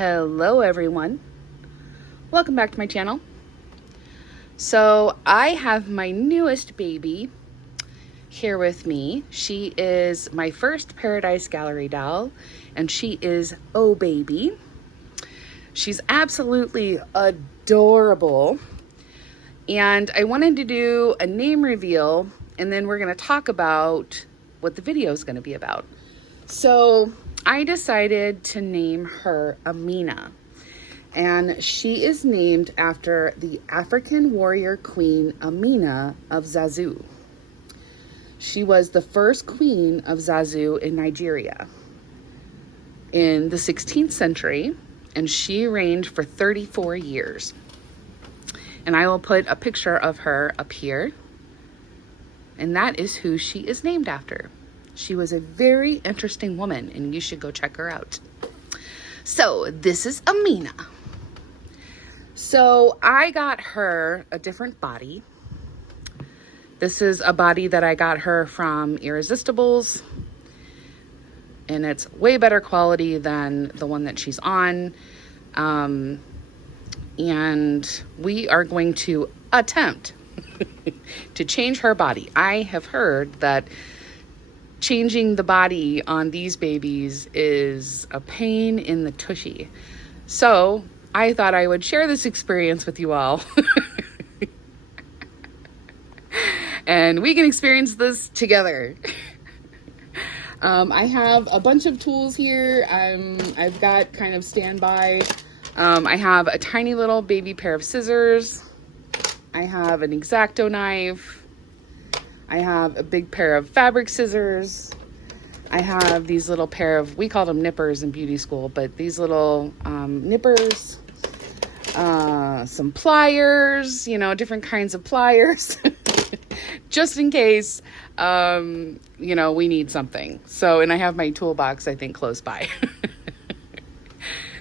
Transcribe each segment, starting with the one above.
Hello everyone, welcome back to my channel. So I have my newest baby here with me. She is my first Paradise Gallery doll, and she is Oh Baby. She's absolutely adorable, and I wanted to do a name reveal, and then we're going to talk about what the video is going to be about. So I decided to name her Amina, and she is named after the African warrior queen Amina of Zazu. She was the first queen of Zazu in Nigeria in the 16th century, and she reigned for 34 years. And I will put a picture of her up here, and that is who she is named after. She was a very interesting woman, and you should go check her out. So this is Amina. So I got her a different body. This is a body that I got her from Irresistibles, and it's way better quality than the one that she's on. And we are going to attempt to change her body. I have heard that changing the body on these babies is a pain in the tushy. So I thought I would share this experience with you all. And we can experience this together. I have a bunch of tools here. I've got kind of standby. I have a tiny little baby pair of scissors. I have an X-Acto knife. I have a big pair of fabric scissors. I have these little pair of, we called them nippers in beauty school, but these little nippers, some pliers, different kinds of pliers, just in case, we need something. So, and I have my toolbox, I think, close by.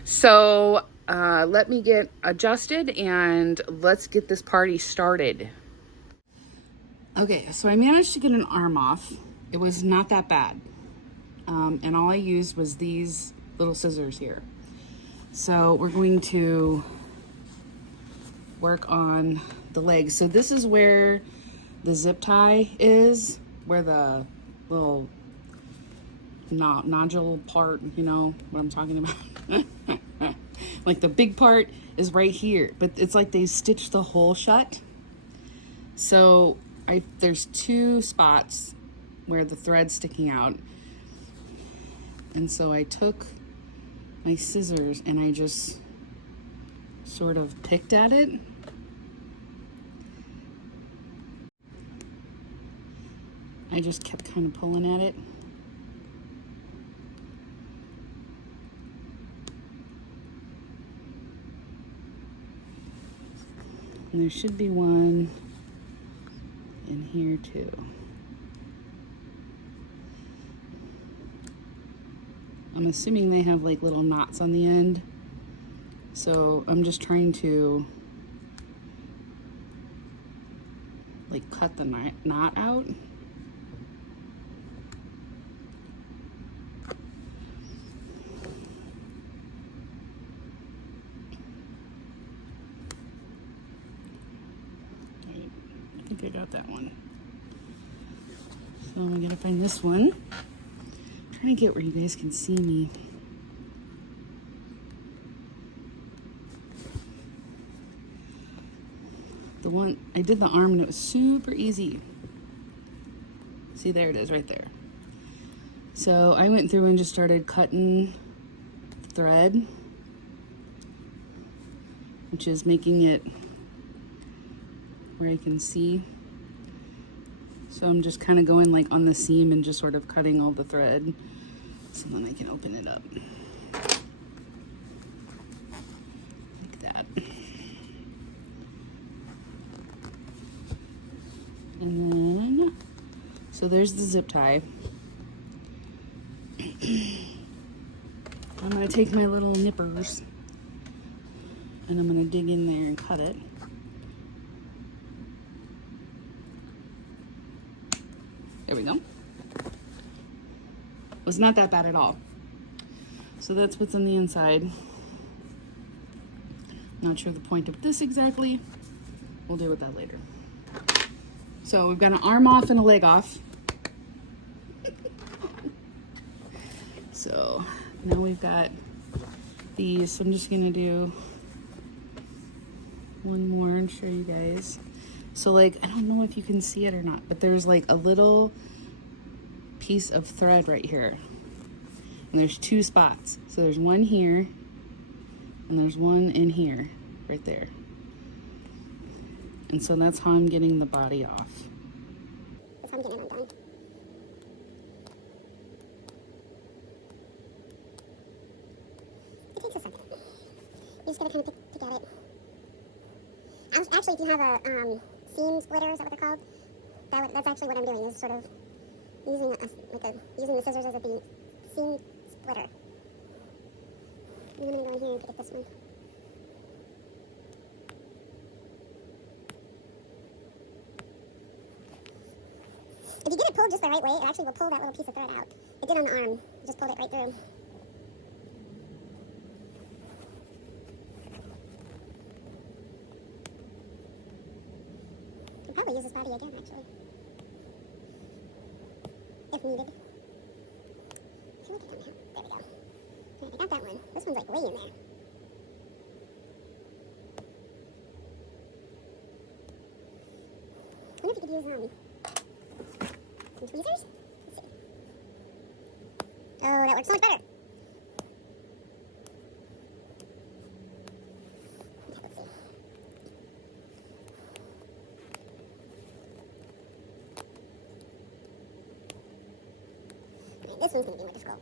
So let me get adjusted and let's get this party started. Okay, so I managed to get an arm off. It was not that bad. And all I used was these little scissors here. So we're going to work on the legs. So this is where the zip tie is, where the little nodule part, you know what I'm talking about? Like the big part is right here, but it's like they stitched the hole shut. So there's two spots where the thread's sticking out. And so I took my scissors and I just sort of picked at it. I just kept kind of pulling at it. And there should be one in here too. I'm assuming they have like little knots on the end. So I'm just trying to like cut the knot out. I think I got that one. So I gotta find this one. I'm trying to get where you guys can see me. The one, I did the arm and it was super easy. See, there it is right there. So I went through and just started cutting the thread, which is making it where I can see. So I'm just kind of going like on the seam and just sort of cutting all the thread so then I can open it up. Like that. And then, so there's the zip tie. I'm going to take my little nippers and I'm going to dig in there and cut it. There we go. Was not that bad at all. So that's what's on the inside. Not sure the point of this exactly. We'll deal with that later. So we've got an arm off and a leg off. So now we've got these. So I'm just gonna do one more and show you guys. So like, I don't know if you can see it or not, but there's like a little piece of thread right here. And there's two spots. So there's one here and there's one in here, right there. And so that's how I'm getting the body off. That's how I'm getting it undone. It takes a second. You just gotta kind of pick at it. Actually, if you have a seam splitter, is that what they're called? That's actually what I'm doing, is sort of using using the scissors as a seam splitter. And I'm gonna go in here and pick at this one. If you get it pulled just the right way, it actually will pull that little piece of thread out. It did on the arm. It just pulled it right through. I'll probably use this body again, actually. If needed. I feel like I don't have... There we go. Alright, I got that one. This one's like way in there. I wonder if you could use some tweezers? Let's see. Oh, that works so much better. Okay, let's see. Alright, this one's going to be more difficult.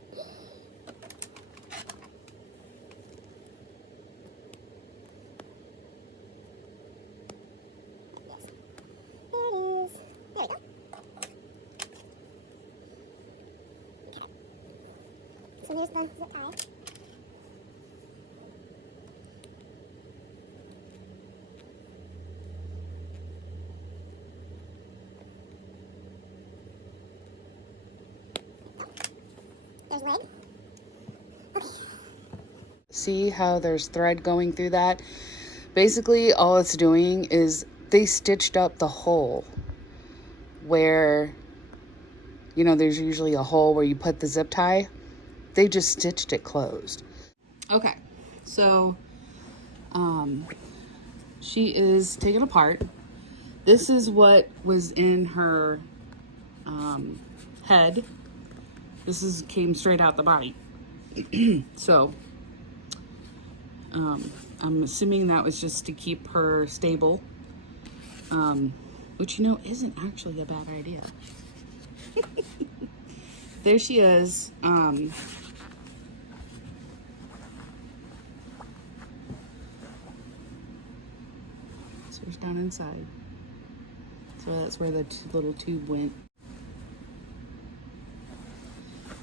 So here's the zip tie. There's leg. Okay. See how there's thread going through that? Basically, all it's doing is they stitched up the hole where, you know, there's usually a hole where you put the zip tie. They just stitched it closed. Okay, so she is taken apart. This is what was in her head. This came straight out the body. So I'm assuming that was just to keep her stable, which, you know, isn't actually a bad idea. There she is. So it's down inside. So that's where the little tube went.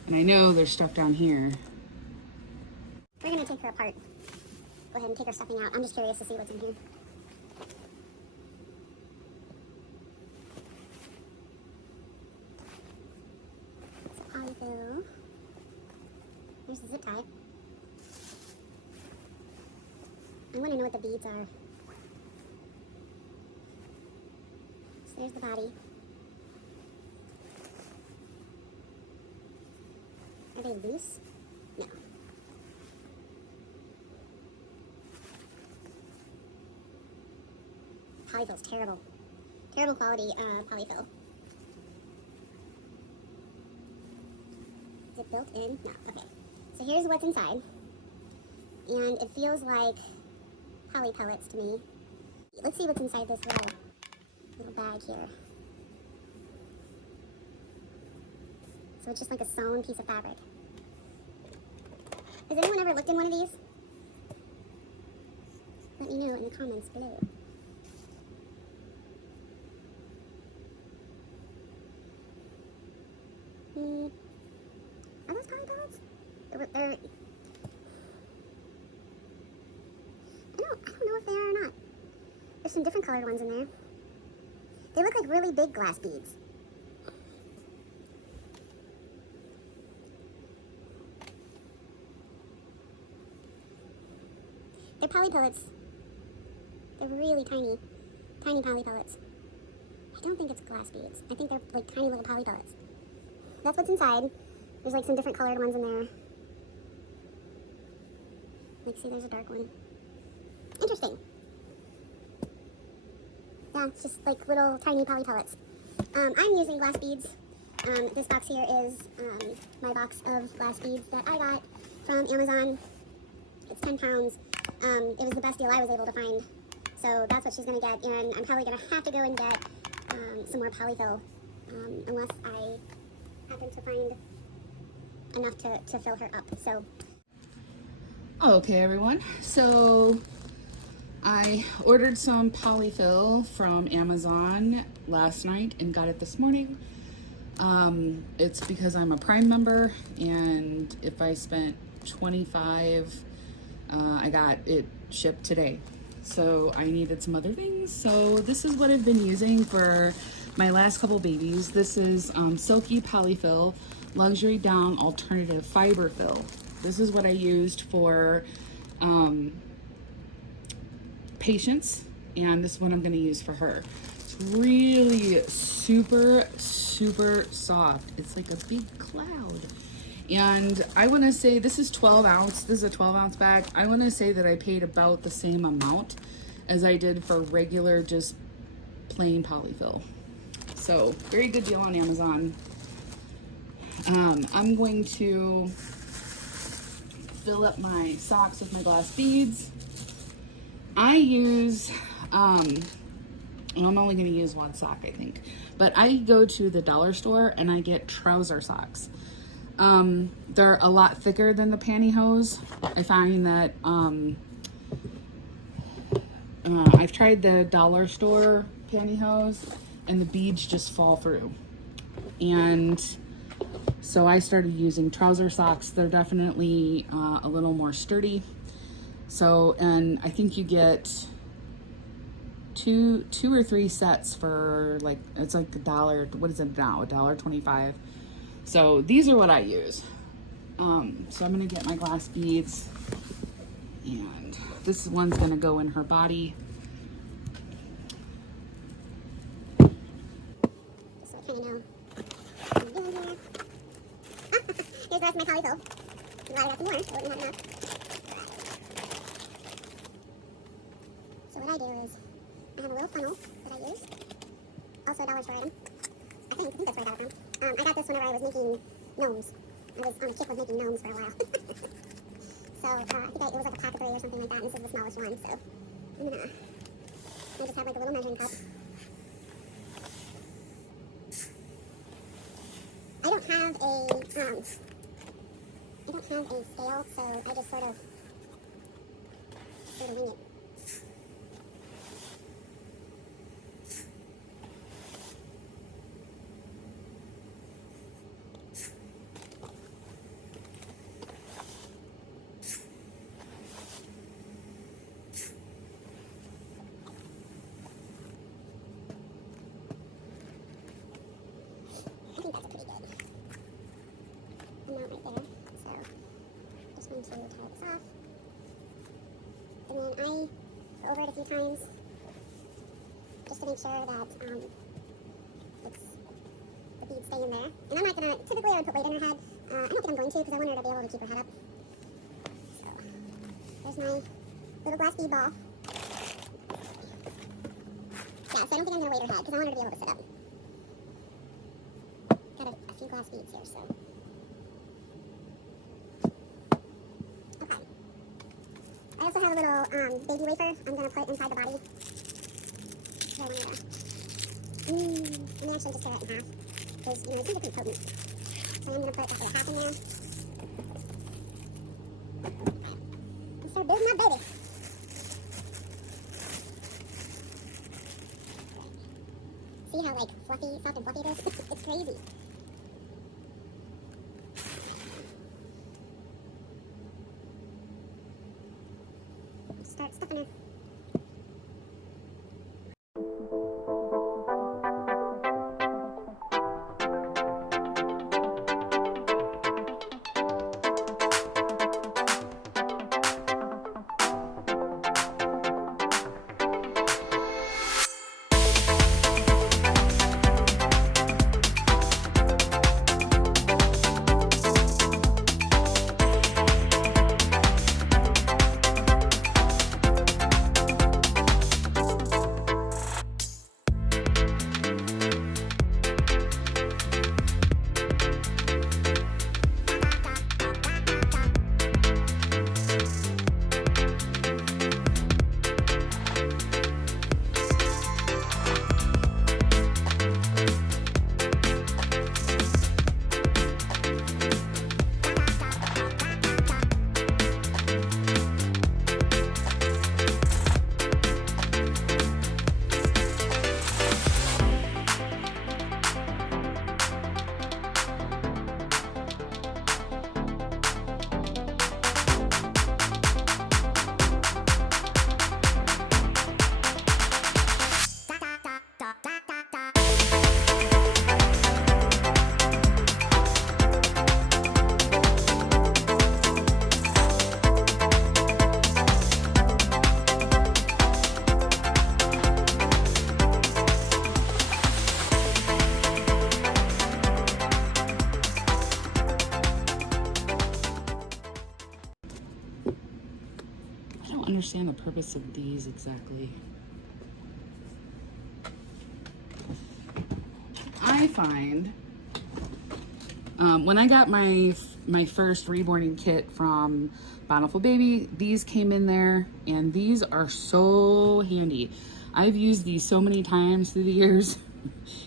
And I know there's stuff down here. We're going to take her apart. Go ahead and take her stuffing out. I'm just curious to see what's in here. So polyfill. There's the zip tie. I want to know what the beads are. So there's the body. Are they loose? No. Polyfill's terrible. Terrible quality polyfill. Is it built in? No. Okay. So here's what's inside. And it feels like poly pellets to me. Let's see what's inside this little bag here. So it's just like a sewn piece of fabric. Has anyone ever looked in one of these? Let me know in the comments below. Are those poly pellets? I don't know if they are or not. There's some different colored ones in there. They look like really big glass beads. They're poly pellets they're really tiny, tiny poly pellets. I don't think it's glass beads. I think they're like tiny little poly pellets. That's what's inside. There's like some different colored ones in there. Like, see, there's a dark one. Interesting. Yeah, it's just like little tiny poly pellets. I'm using glass beads. This box here is my box of glass beads that I got from Amazon. It's 10 pounds. It was the best deal I was able to find. So that's what she's going to get. And I'm probably going to have to go and get some more polyfill unless I happen to find enough to fill her up. So. Okay, everyone. So I ordered some polyfill from Amazon last night and got it this morning. It's because I'm a Prime member, and if I spent $25, I got it shipped today. So I needed some other things. So this is what I've been using for my last couple babies. This is Silky Polyfill Luxury Down Alternative Fiber Fill. This is what I used for Patience, and this is what I'm going to use for her. It's really super soft. It's like a big cloud. And I want to say this is 12 ounce. This is a 12 ounce bag. I want to say that I paid about the same amount as I did for regular, just plain polyfill. So very good deal on Amazon. I'm going to fill up my socks with my glass beads. I use, and I'm only going to use one sock, I think, but I go to the dollar store and I get trouser socks. They're a lot thicker than the pantyhose. I find that I've tried the dollar store pantyhose and the beads just fall through. And so I started using trouser socks. They're definitely a little more sturdy. So, and I think you get two or three sets for like, it's like $1. What is it now? $1.25. So these are what I use. So I'm gonna get my glass beads, and this one's gonna go in her body. Just so I kind of know what I'm doing here. Here's the rest of my polyfill. I'm glad I got some more, so I wouldn't have enough. So what I do is, I have a little funnel that I use. Also a dollar store item. I think that's where I got it from. I got this whenever I was making gnomes. I was on a kick with making gnomes for a while. So I think it was like a pack of 3 or something like that, and this is the smallest one. So I'm gonna, I just have like a little measuring cup. I don't have a scale, so I just sort of wing it. I think that's a pretty good amount right there. So just going to tie this off. And then I go over it a few times just to make sure that the beads stay in there. And I'm not gonna, typically I would put weight in her head. I don't think I'm going to because I want her to be able to keep her head up. So there's my little glass bead ball. Yeah, so I don't think I'm gonna weight her head because I want her to be able to sit up. Got a few glass beads here, so. Okay. I also have a little baby wafer I'm going to put inside the body. So I want to, let me actually just tear it in half, because, you know, these are pretty potent. So I'm going to put that little half in there. And so there's my baby. See how, like, fluffy, soft and fluffy it is? It's crazy. Start stuffing her. understand the purpose of these exactly. I find when I got my first reborning kit from Bountiful Baby, these came in there, and these are so handy. I've used these so many times through the years,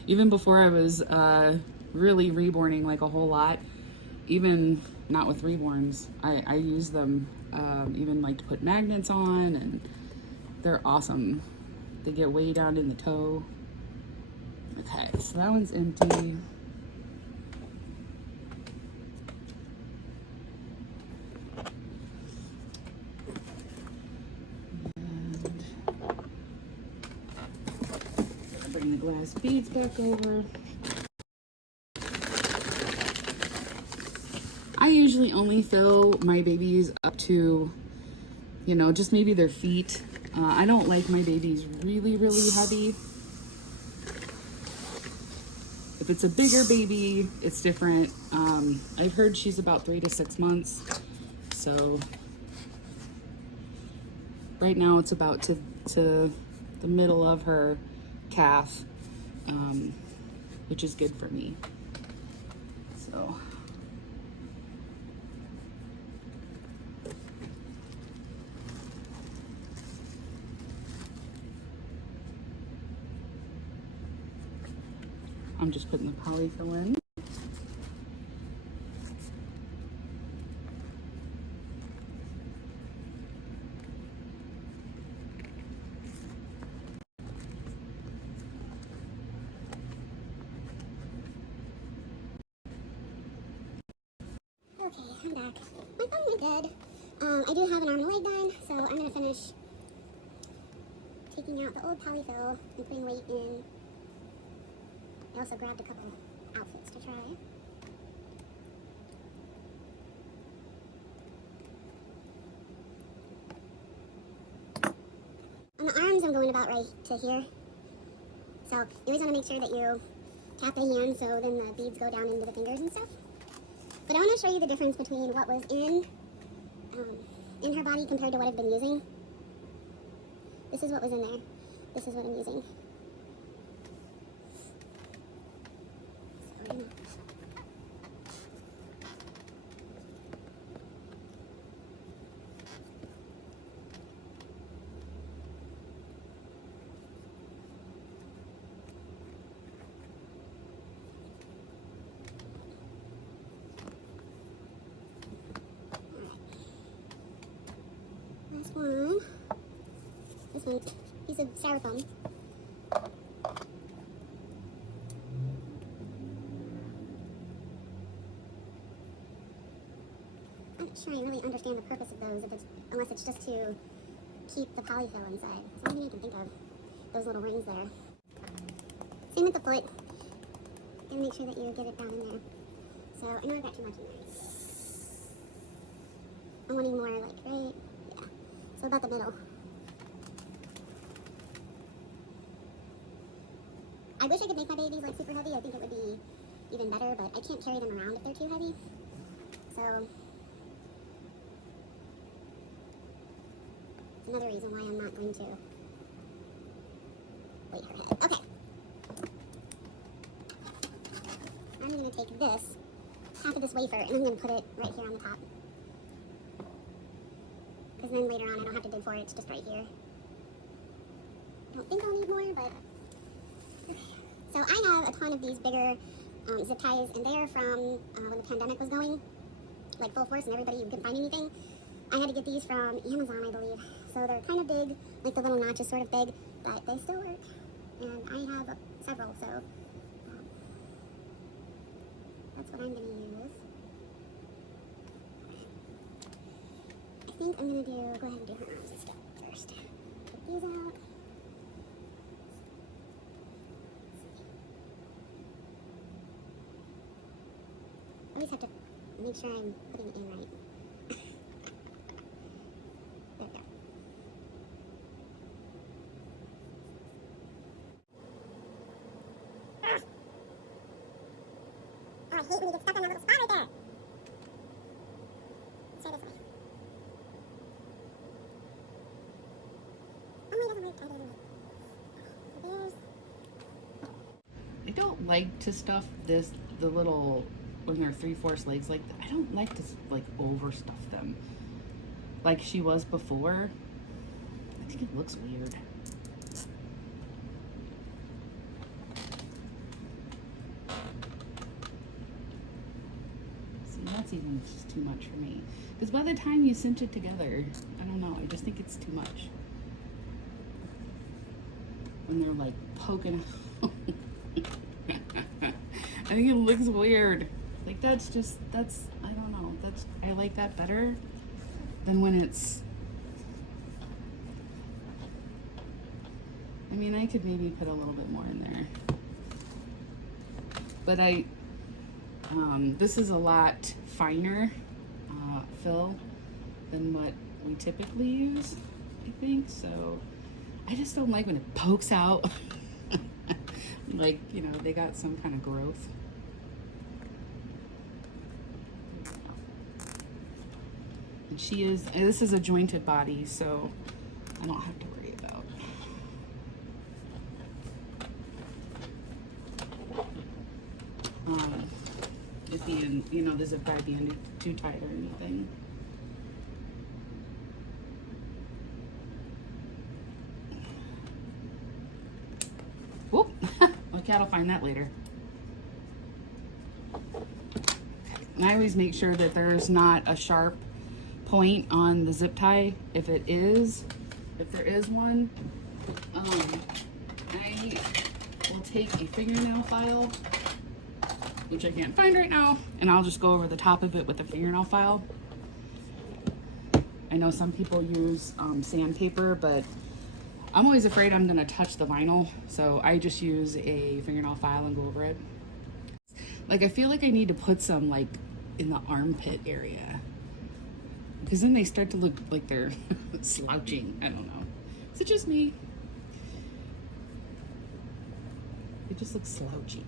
even before I was really reborning like a whole lot. Even not with reborns, I use them even like to put magnets on, and they're awesome. They get way down in the toe. Okay, so that one's empty. And bring the glass beads back over. I usually only fill my babies up to, you know, just maybe their feet. I don't like my babies really, really heavy. If it's a bigger baby, it's different. I've heard she's about 3 to 6 months. So right now it's about to the middle of her calf, which is good for me. So I'm just putting the polyfill in. Okay, I'm back. My phone went dead. I do have an arm and leg done, so I'm gonna finish taking out the old polyfill and putting weight in. I also grabbed a couple outfits to try. On the arms, I'm going about right to here. So you always want to make sure that you tap the hand so then the beads go down into the fingers and stuff. But I want to show you the difference between what was in her body compared to what I've been using. This is what was in there. This is what I'm using. Last one. This one, piece of styrofoam. I'm not sure I really understand the purpose of those, unless it's just to keep the polyfill inside. That's the only thing I can think of. Those little rings there. Same with the foot. And make sure that you get it down in there. So I know I've got too much in there. I'm wanting more like right, yeah. So about the middle. I wish I could make my babies like super heavy. I think it would be even better, but I can't carry them around if they're too heavy. So it's another reason why I'm not going to weight her head. Okay. I'm going to take this, half of this wafer, and I'm going to put it right here on the top. Because then later on I don't have to dig for it, it's just right here. I don't think I'll need more, but... So I have a ton of these bigger zip ties, and they are from when the pandemic was going, like full force, and everybody couldn't find anything. I had to get these from Amazon, I believe. So they're kind of big, like the little notch is sort of big, but they still work. And I have several, so that's what I'm going to use. I think I'm going to go ahead and do her arms and stuff first. Put these out. I always have to make sure I'm putting it in right. There we go. Oh, I hate when you get stuck on that little spot right there. Let's try this way. I don't like to stuff the little, when they're 3/4 legs, like, I don't like to like overstuff them like she was before. I think it looks weird. See, that's even just too much for me. Because by the time you cinch it together, I don't know, I just think it's too much. When they're like poking out. I think it looks weird. Like I don't know, I like that better than when it's, I mean, I could maybe put a little bit more in there. But this is a lot finer fill than what we typically use, I think. So I just don't like when it pokes out. Like, you know, they got some kind of growth. And this is a jointed body, so I don't have to worry about. It being, you know, the zip tie being too tight or anything. Whoop! My cat will find that later. And I always make sure that there's not a sharp point on the zip tie. If there is one, I will take a fingernail file, which I can't find right now, and I'll just go over the top of it with a fingernail file. I know some people use sandpaper, but I'm always afraid I'm gonna touch the vinyl, so I just use a fingernail file and go over it. Like, I feel like I need to put some like in the armpit area, because then they start to look like they're slouching. I don't know. Is it just me? It just looks slouchy.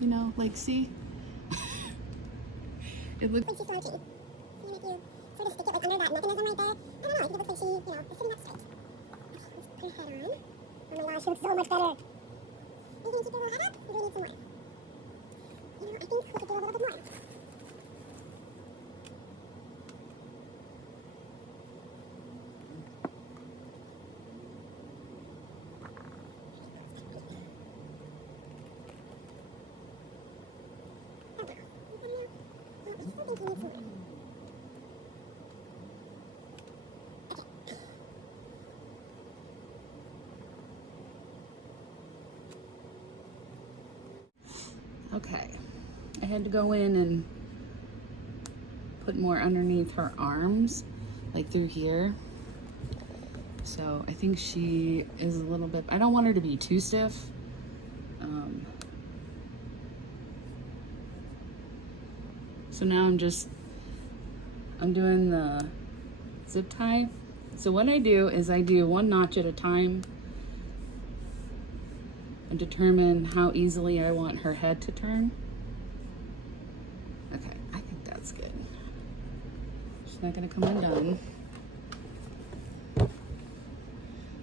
You know, like, see? It looks... Like she's slouchy. So if you sort of stick it like under that mechanism right there, I don't know, I think it looks like she, you know, is sitting up straight. Okay, let's put her head on. Oh my gosh, she looks so much better. Are you gonna keep your little head up, or do we need some more? You know, I think we could do a little bit more. Okay, I had to go in and put more underneath her arms, like through here. So I think she is a little bit, I don't want her to be too stiff. So now I'm doing the zip tie. So what I do is I do one notch at a time and determine how easily I want her head to turn. Okay, I think that's good. She's not gonna come undone.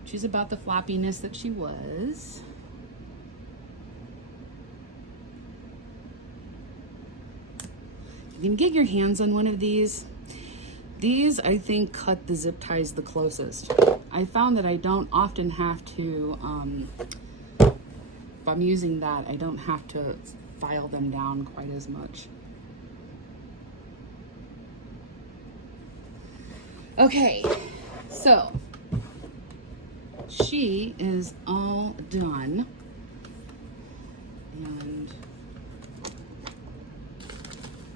She's about the floppiness that she was. You can get your hands on one of these. These, I think, cut the zip ties the closest. I found that I don't often have to, if I'm using that, I don't have to file them down quite as much. Okay, so she is all done. And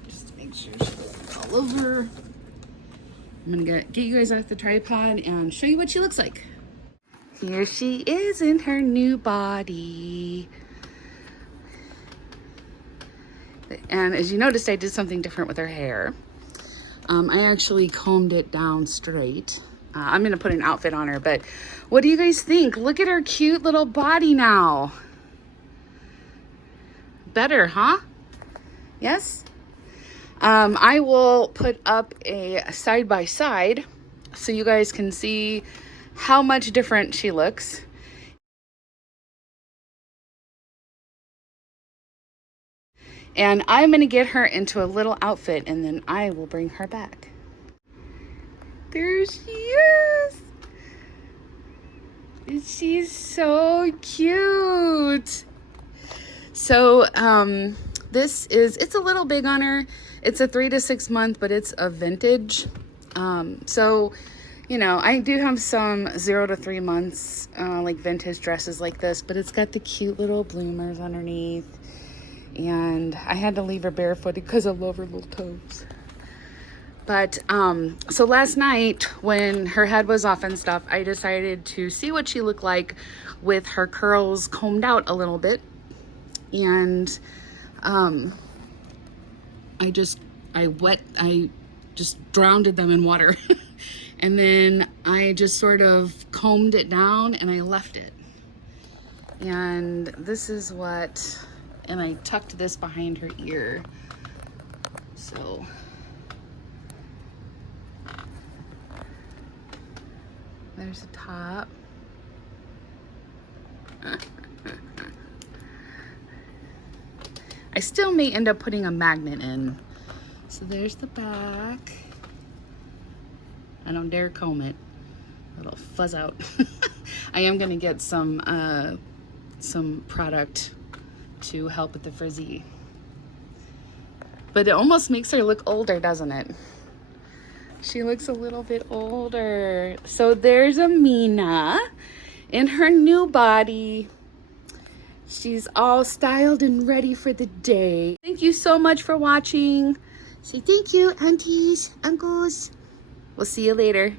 just to make sure she doesn't fall over, I'm gonna get you guys off the tripod and show you what she looks like. Here she is in her new body. And as you noticed, I did something different with her hair. I actually combed it down straight. I'm gonna put an outfit on her, but what do you guys think? Look at her cute little body now. Better, huh? Yes? I will put up a side-by-side so you guys can see how much different she looks. And I'm gonna get her into a little outfit and then I will bring her back. There she is. She's so cute. So it's a little big on her. It's a 3 to 6 month, but it's a vintage. So, you know, I do have some 0 to 3 months, like vintage dresses like this, but it's got the cute little bloomers underneath. And I had to leave her barefooted because I love her little toes. But, so last night when her head was off and stuff, I decided to see what she looked like with her curls combed out a little bit. And, I just drowned them in water. And then I just sort of combed it down and I left it. And this is what, and I tucked this behind her ear. So there's the top. I still may end up putting a magnet in. So there's the back. I don't dare comb it. It'll fuzz out. I am gonna get some product to help with the frizzy. But it almost makes her look older, doesn't it? She looks a little bit older. So there's Amina in her new body. She's all styled and ready for the day. Thank you so much for watching. Say thank you, aunties, uncles. We'll see you later.